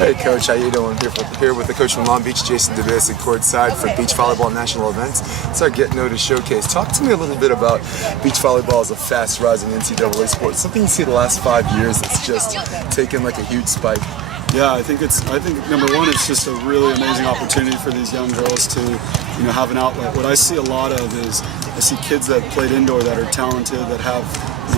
Hey Coach, how you doing? Here with the coach from Long Beach, Jason DeBase, courtside for beach volleyball national events. It's our Get Noticed showcase. Talk to me a little bit about beach volleyball as a fast-rising NCAA sport. Something you see the last 5 years that's just taken like a huge spike. Yeah, I think number one, it's just a really amazing opportunity for these young girls to, have an outlet. What I see a lot of is I see kids that played indoor that are talented, that have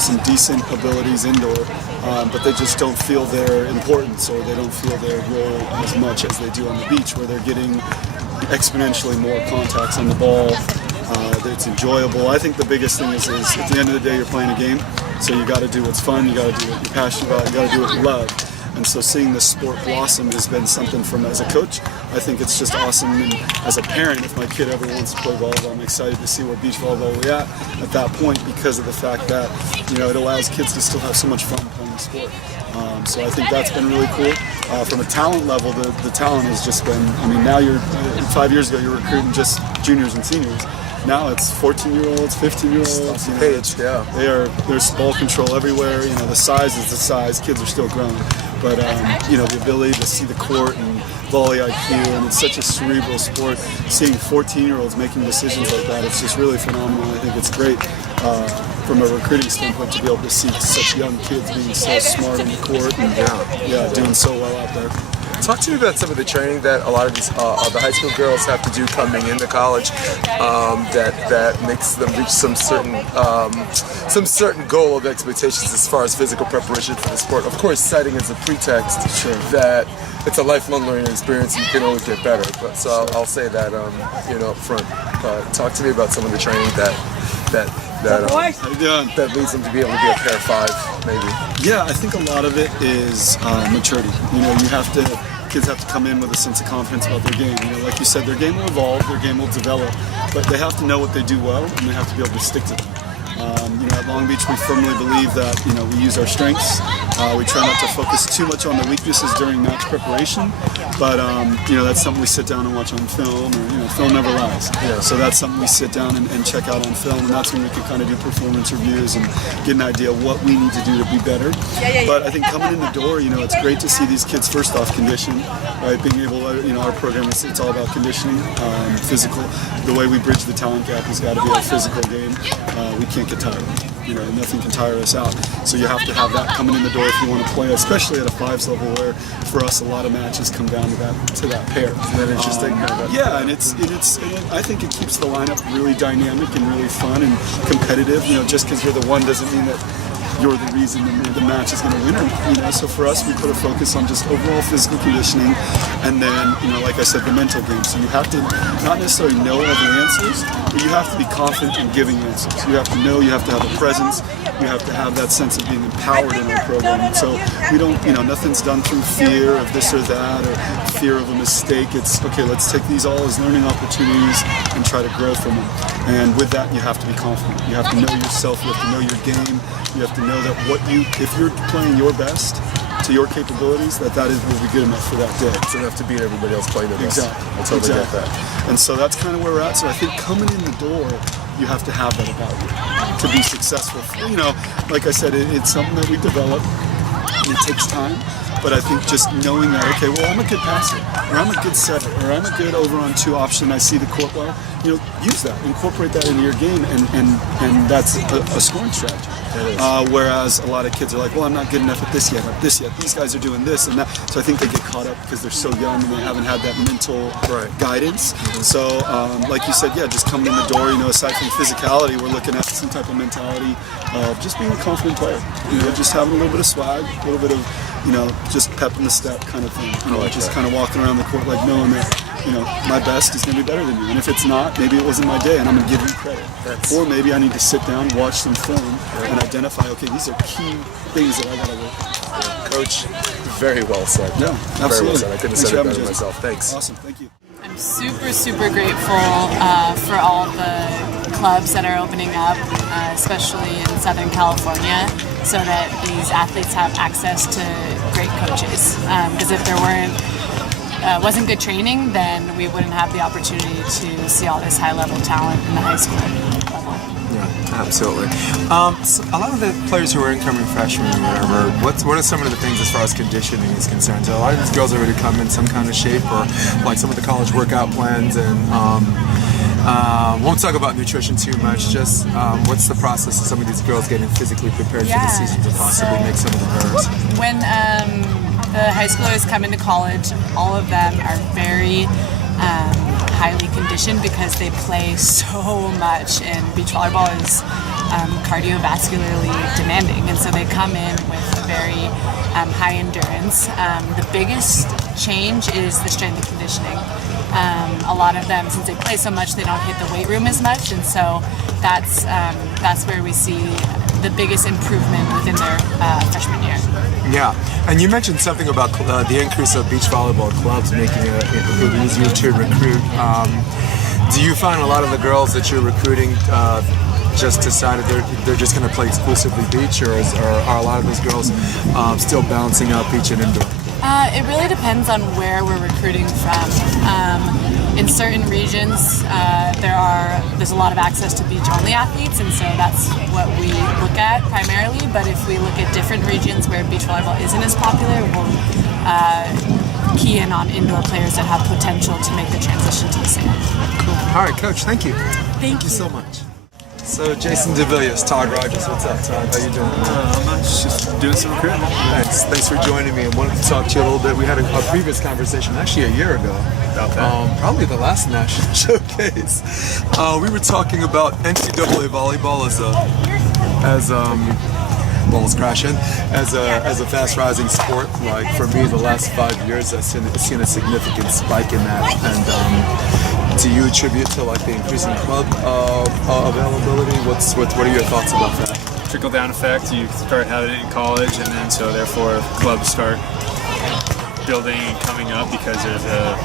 some decent abilities indoor, but they just don't feel their importance or they don't feel their role as much as they do on the beach, where they're getting exponentially more contacts on the ball. It's enjoyable. I think the biggest thing is at the end of the day, you're playing a game, so you got to do what's fun, you got to do what you're passionate about, you got to do what you love. And so seeing this sport blossom has been something from, as a coach, I think it's just awesome. And as a parent, if my kid ever wants to play volleyball, I'm excited to see where beach volleyball will be at that point, because of the fact that, it allows kids to still have so much fun playing the sport. So I think that's been really cool. From a talent level, the talent has just been, now 5 years ago, you're recruiting just juniors and seniors. Now it's 14-year-olds, 15-year-olds. There's ball control everywhere. The size is the size. Kids are still growing, but the ability to see the court and volley IQ, and it's such a cerebral sport. Seeing 14-year-olds making decisions like that, it's just really phenomenal. I think it's great from a recruiting standpoint to be able to see such young kids being so smart on the court and doing so well out there. Talk to me about some of the training that a lot of these the high school girls have to do coming into college that makes them reach some certain goal of expectations as far as physical preparation for the sport. Of course, citing as a pretext that it's a lifelong learning experience and you can always get better. But so I'll say that up front. Talk to me about some of the training that leads them to be able to be a pair 5, maybe. Yeah, I think a lot of it is maturity. Kids have to come in with a sense of confidence about their game. Like you said, their game will evolve, their game will develop, but they have to know what they do well, and they have to be able to stick to them. At Long Beach, we firmly believe that we use our strengths. We try not to focus too much on the weaknesses during match preparation, but that's something we sit down and watch on film, or film never lies. Yeah. So that's something we sit down and check out on film, and that's when we can kind of do performance reviews and get an idea of what we need to do to be better. But I think coming in the door, it's great to see these kids first off conditioned, right? Being able to, our program it's all about conditioning, physical. The way we bridge the talent gap has got to be a physical game. We can't get tired. Nothing can tire us out. So you have to have that coming in the door if you want to play, especially at a 5s level, where for us a lot of matches come down to that pair. Isn't that interesting? And I think it keeps the lineup really dynamic and really fun and competitive. Just because you're the one doesn't mean that you're the reason the match is going to win. So for us, we put a focus on just overall physical conditioning, and then, like I said, the mental game. So you have to not necessarily know all the answers, but you have to be confident in giving answers. You have to know, you have to have a presence, you have to have that sense of being empowered in our program. And so we don't, nothing's done through fear of this or that, or fear of a mistake. It's, okay, let's take these all as learning opportunities and try to grow from them. And with that, you have to be confident. You have to know yourself, you have to know your game, you have to know that if you're playing your best to your capabilities, that will be good enough for that day. It's enough to beat everybody else playing their best. Exactly. I totally get that. And so that's kind of where we're at. So I think coming in the door, you have to have that about you to be successful. Like I said, it's something that we develop, and it takes time. But I think just knowing that, okay, well, I'm a good passer, or I'm a good setter, or I'm a good over on 2 option, I see the court well, use that, incorporate that into your game, and that's a scoring strategy. Whereas a lot of kids are like, well, I'm not good enough at this yet, these guys are doing this and that. So I think they get caught up because they're so young and they haven't had that mental guidance. So like you said, just coming in the door, aside from physicality, we're looking at some type of mentality of just being a confident player, just having a little bit of swag, a little bit of, just pep in the step kind of thing, just kind of walking around the court like knowing that, my best is going to be better than you. And if it's not, maybe it wasn't my day and I'm going to give you credit. Or maybe I need to sit down, watch some film, and identify, okay, these are key things that I got to work on. Coach, very well said. Yeah, absolutely. Very well said. I couldn't have said it better myself. Thanks. Awesome, thank you. I'm super grateful for all the clubs that are opening up, especially in Southern California, so that these athletes have access to great coaches. Because if there wasn't good training, then we wouldn't have the opportunity to see all this high-level talent in the high school level. Yeah. Absolutely. So a lot of the players who are incoming freshmen or whatever, what are some of the things as far as conditioning is concerned? So a lot of these girls already come in some kind of shape, or like some of the college workout plans, and won't talk about nutrition too much. Just what's the process of some of these girls getting physically prepared for the season to possibly make some of the moves? When the high schoolers come into college, all of them are very highly conditioned because they play so much, and beach volleyball is cardiovascularly demanding, and so they come in with very high endurance. The biggest change is the strength and conditioning. A lot of them, since they play so much, they don't hit the weight room as much, and so that's where we see the biggest improvement within their freshman year. Yeah, and you mentioned something about the increase of beach volleyball clubs making it easier to recruit. Do you find a lot of the girls that you're recruiting just decided they're just going to play exclusively beach, or are a lot of those girls still balancing out beach and indoor? It really depends on where we're recruiting from. In certain regions, there's a lot of access to beach-only athletes, and so that's what we look at primarily. But if we look at different regions where beach volleyball isn't as popular, we'll key in on indoor players that have potential to make the transition to the same. Cool. All right, Coach, thank you. Thank you so much. So Jason DeVilliers, Todd Rogers, what's up, Todd? How you doing? I'm not just doing some recruiting. Thanks for joining me. I wanted to talk to you a little bit. We had a previous conversation, actually a year ago, about that. Probably the last national showcase. We were talking about NCAA volleyball as balls crashing as a fast rising sport. Like for me, the last 5 years, I've seen a significant spike in that. And do you attribute to like the increasing club availability? What are your thoughts about that? Trickle down effect. You start having it in college, and then so therefore clubs start building and coming up because there's a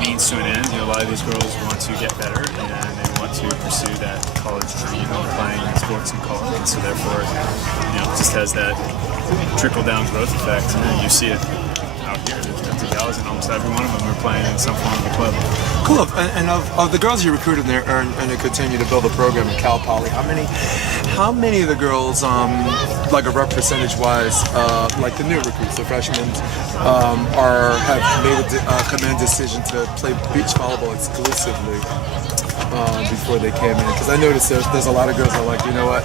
means to an end. You know, a lot of these girls want to get better and they want to pursue that college dream of playing sports in college, and so therefore, you know, it just has that trickle down growth effect, and you see it out here. There's 50 gals, and almost every one of them are playing in some form of a club. Cool. And of the girls you recruited there and they continue to build a program at Cal Poly, how many of the girls, like a rough percentage-wise, like the new recruits, the freshmen, have made a command decision to play beach volleyball exclusively before they came in? Because I noticed there's a lot of girls that are like, you know what,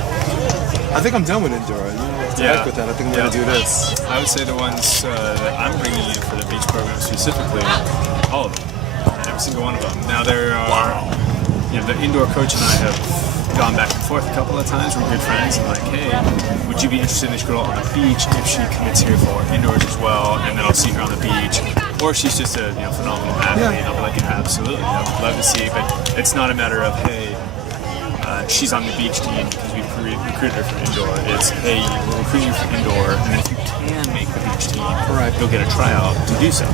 I think I'm done with indoor. Heck with that. I think I'm going to do this. I would say the ones that I'm bringing in for the beach program specifically, all of them, every single one of them. Now there are, you know, the indoor coach and I have gone back and forth a couple of times. We're good friends, and like, hey, would you be interested in this girl on the beach if she commits here for indoors as well? And then I'll see her on the beach. Or she's just a phenomenal athlete, and I'll be like, yeah, absolutely, I would love to see. But it's not a matter of, hey, she's on the beach team because we recruited her for indoor. It's, hey, we're recruiting you for indoor, and then if you can make the beach team, you'll get a tryout to do so.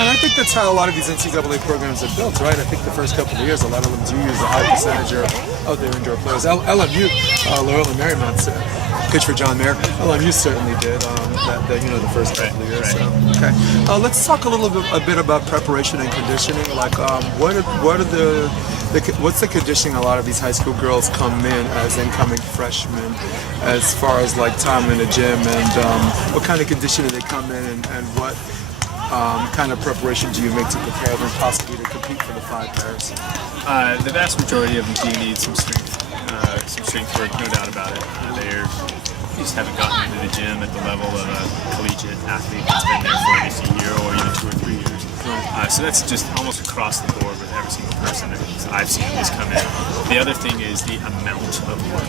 And I think that's how a lot of these NCAA programs are built, right? I think the first couple of years, a lot of them do use a high percentage of their indoor players. LMU, Loyola Marymount, pitch for John Mayer. LMU certainly did the first couple of years. So. Okay, let's talk a bit about preparation and conditioning. Like, what's the conditioning a lot of these high school girls come in as incoming freshmen, as far as like time in the gym, and what kind of conditioning they come in, and what kind of preparation do you make to prepare them possibly to compete for the 5 pairs? The vast majority of them do need some strength work, no doubt about it. They just haven't gotten into the gym at the level of a collegiate athlete that's been there for at least a year or even 2 or 3 years. So that's just almost across the board with every single person that I've seen who's come in. The other thing is the amount of work.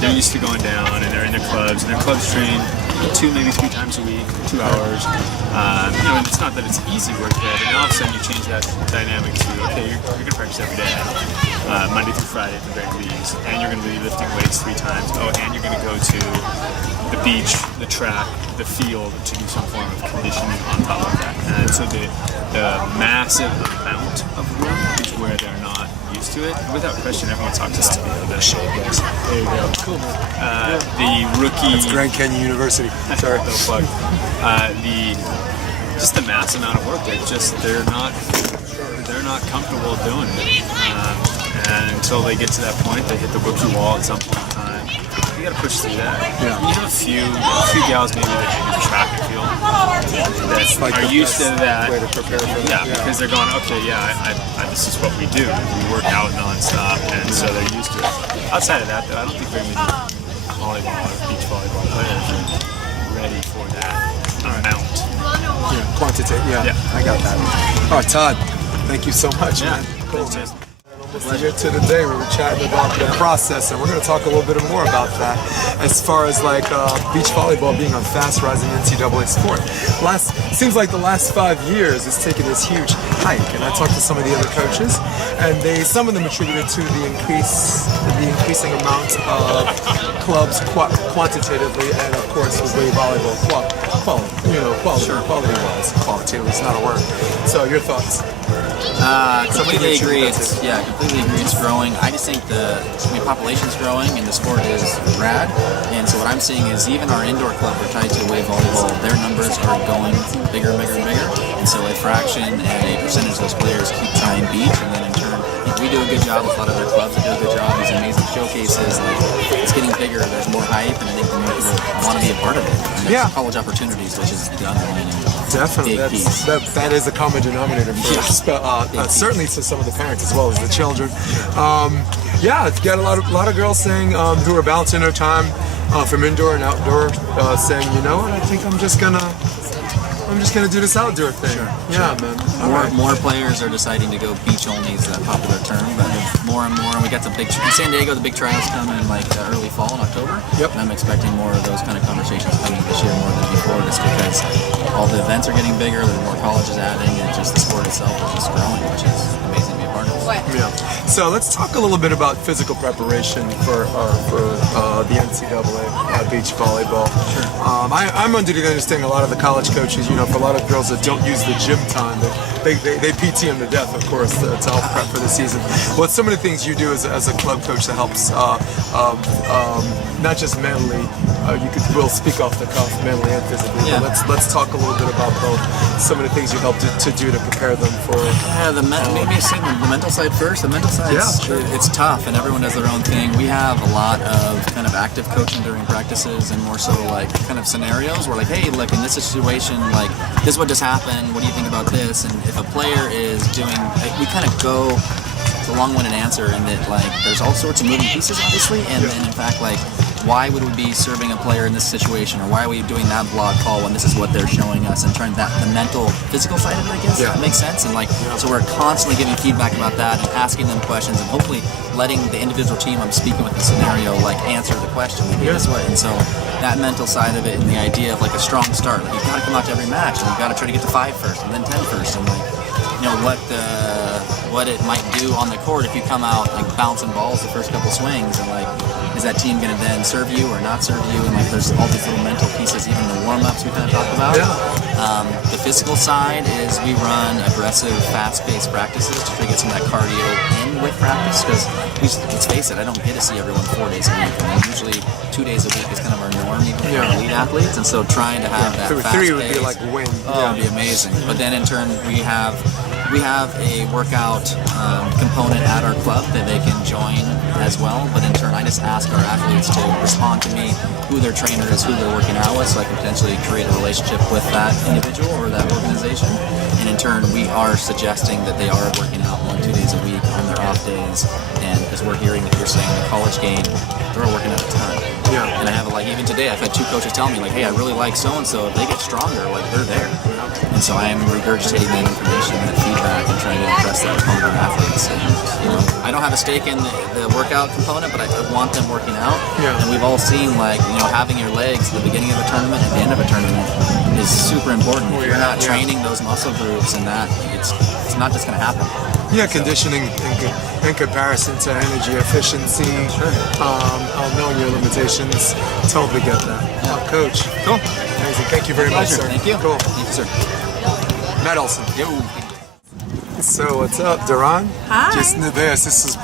They're used to going down and they're in their clubs, and their clubs train 2, maybe 3 times a week, 2 hours. And it's not that it's easy work there, but now all of a sudden you change that dynamic to, okay, you're going to practice every day, Monday through Friday at the very least, and you're going to be lifting weights 3 times. Oh, and you're going to go to the beach, the track, the field to do some form of conditioning on top of that. And so the massive amount of work is where they're not used to it. Without question, everyone talks about the shape. There you go. Cool. The rookie. That's Grand Canyon University. Sorry. No plug. Just the mass amount of work. They're not comfortable doing it. And until they get to that point, they hit the rookie wall at some point in time. You got to push through that. Yeah. You have a few gals maybe that maybe the track and field that Like are the used to best that. way to prepare for Yeah, that. because they're going, okay, this is what we do. We work out nonstop, and so they're used to it. Outside of that, though, I don't think very many volleyball or beach volleyball players are ready for that amount. Yeah, quantitative. Yeah, Yeah. I got that. All right, Todd, thank you so much, man. Cool, Jason. Here to the day, we were chatting about the process, and we're going to talk a little bit more about that as far as like beach volleyball being a fast-rising NCAA sport. Seems like the last 5 years it's taken this huge hike, and I talked to some of the other coaches, and some of them attributed to the increasing amount of clubs quantitatively, and of course with volleyball quality-wise. Qualitative is not a word. So your thoughts? Completely agree. Completely agree. It's growing. I just think population's growing and the sport is rad. And so what I'm seeing is even our indoor club, we're tied to wave volleyball. Their numbers are going bigger and bigger and bigger. And so a fraction and a percentage of those players keep trying beach, and then in turn, we do a good job with a lot of other clubs that do a good job. These amazing showcases. It's getting bigger. There's more hype, and I think the more people want to be a part of it. And there's college opportunities, which is the underlying. Definitely, that is a common denominator for certainly to some of the parents as well as the children. Got a lot of girls saying who are balancing their time from indoor and outdoor, saying, you know what, I think I'm just gonna do this outdoor thing. Man. More players are deciding to go beach only is a popular term, but more and more. We got some in San Diego, the big trials come in like early fall in October. Yep. And I'm expecting more of those kind of conversations coming this year more than before, just because all the events are getting bigger, there's more colleges adding, and just the sport itself is just growing, which is amazing to be a part of. Yeah. So let's talk a little bit about physical preparation for the NCAA beach volleyball. Sure. I'm under the understanding a lot of the college coaches, for a lot of girls that don't use the gym time, they PT them to death, of course, to help prep for the season. What's some of the things you do as a club coach that helps not just mentally, we'll speak off the cuff, mentally and physically, but let's talk a little bit about both. Some of the things you help to do to prepare them for. Maybe say the mental side first. The mental side, it's tough, and everyone does their own thing. We have a lot of kind of active coaching during practices, and more so like kind of scenarios where like, hey, look, in this situation, like this is what just happened. What do you think about this? And if a player is doing, we kind of go. It's a long-winded answer, in that like there's all sorts of moving pieces, obviously, and then in fact like. Why would we be serving a player in this situation, or why are we doing that block call when this is what they're showing us, and trying the mental, physical side of it, I guess. That makes sense. And so we're constantly giving feedback about that and asking them questions, and hopefully letting the individual team I'm speaking with the scenario answer the question. This way. And so that mental side of it, and the idea of like a strong start. Like, you've got to come out to every match, and you've got to try to get to 5 first, and then 10 first, and what it might do on the court if you come out like bouncing balls the first couple swings, and like is that team going to then serve you or not serve you, and like there's all these little mental pieces, even the warm-ups we kind of talked about. The physical side is we run aggressive, fast-paced practices to try to get some of that cardio in with practice, because let's face it, I don't get to see everyone 4 days a week. I mean, usually 2 days a week is kind of our norm, even for our elite athletes, and so trying to have that fast 3 would be like win. It would be amazing. But then in turn we have a workout component at our club that they can join as well. But in turn, I just ask our athletes to respond to me, who their trainer is, who they're working out with, so I can potentially create a relationship with that individual or that organization. And in turn, we are suggesting that they are working out 1-2 days a week on their off days. And because we're hearing that you're saying the college game, they're all working out a ton. And I have even today, I've had 2 coaches tell me like, hey, I really like so-and-so. If they get stronger, like they're there. And so I am regurgitating that information, that feedback, and trying to impress that upon our athletes. And, I don't have a stake in the workout component, but I want them working out. And we've all seen having your legs at the beginning of a tournament, at the end of a tournament, is super important. If you're not training those muscle groups, and that it's not just going to happen. Conditioning in comparison to energy efficiency, knowing your limitations, totally get that. Coach, cool, amazing. Thank you very much, sir. Thank you. Cool. Thank you, sir. Matt Olson. So what's up, Daron? Hi. Just Neves. This is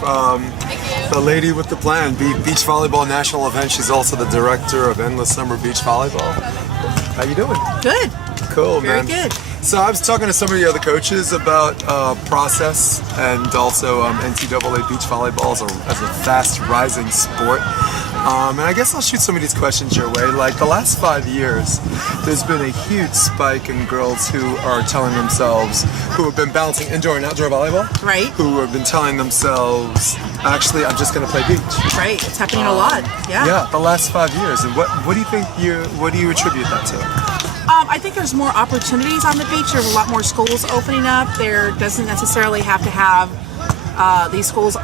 the lady with the plan. Beach volleyball national event. She's also the director of Endless Summer Beach Volleyball. How you doing? Good. Cool, Very man. good. So I was talking to some of the other coaches about process and also NCAA beach volleyball as a fast rising sport. And I guess I'll shoot some of these questions your way. Like the last 5 years, there's been a huge spike in girls who are telling themselves, who have been balancing indoor and outdoor volleyball, Right. who have been telling themselves, actually, I'm just going to play beach. Right. It's happening a lot. Yeah. Yeah, the last 5 years. And what do you think what do you attribute that to? I think there's more opportunities on the beach. There's a lot more schools opening up. There doesn't necessarily have to have these schools,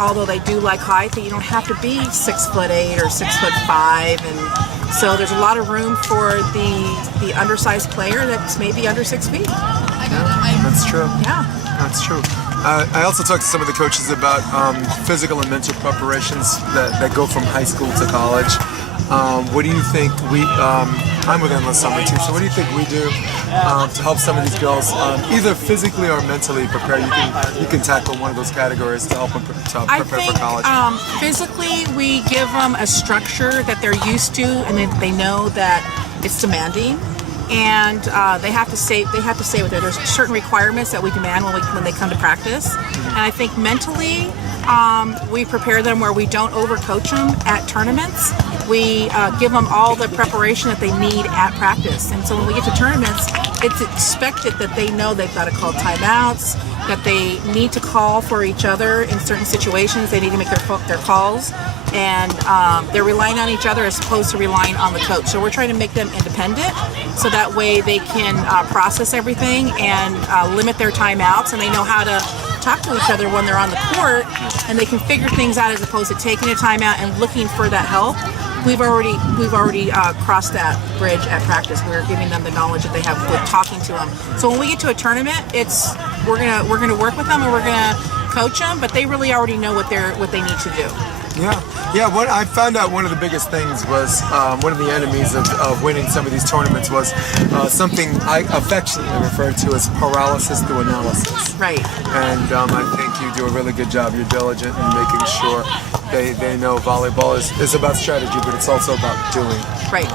although they do like height, that you don't have to be 6'8" or 6'5", and so there's a lot of room for the undersized player that's maybe under 6 feet. Yeah, that's true. Yeah. That's true. I also talked to some of the coaches about physical and mental preparations that go from high school to college. What do you think I'm with Endless Summer too, so what do you think we do to help some of these girls either physically or mentally prepare? You can tackle one of those categories to help them prepare for college. Physically, we give them a structure that they're used to, and they know that it's demanding. And they have to stay with it. There's certain requirements that we demand when they come to practice. And I think mentally, we prepare them where we don't overcoach them at tournaments. We give them all the preparation that they need at practice. And so when we get to tournaments, it's expected that they know they've got to call timeouts, that they need to call for each other in certain situations. They need to make their calls. And they're relying on each other as opposed to relying on the coach. So we're trying to make them independent, so that way they can process everything and limit their timeouts, and they know how to talk to each other when they're on the court, and they can figure things out as opposed to taking a timeout and looking for that help. We've already crossed that bridge at practice. We're giving them the knowledge that they have with talking to them. So when we get to a tournament, we're gonna work with them and we're gonna coach them, but they really already know what they need to do. Yeah. What I found out, one of the biggest things was one of the enemies of winning some of these tournaments was something I affectionately refer to as paralysis through analysis. Right. And I think you do a really good job. You're diligent in making sure they know volleyball is about strategy, but it's also about doing. Right.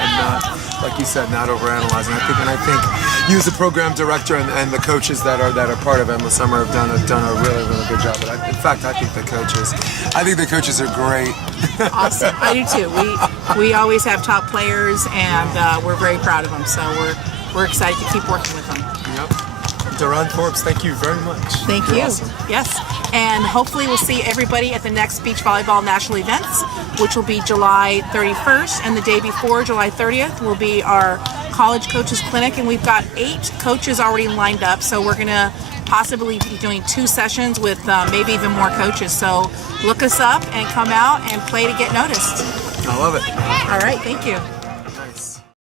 And not, like you said, not overanalyzing. I think you as a program director and the coaches that are part of Endless Summer have done a really, really good job. But in fact, I think the coaches are great. Awesome. I do too. We always have top players, and we're very proud of them. So we're excited to keep working with them. Yep. Daron Forbes, thank you very much. Thank you. Awesome. Yes. And hopefully we'll see everybody at the next beach volleyball national events, which will be July 31st, and the day before, July 30th, will be our college coaches clinic, and we've got 8 coaches already lined up, so we're going to possibly be doing 2 sessions with maybe even more coaches. So look us up and come out and play to get noticed. I love it. All right, thank you.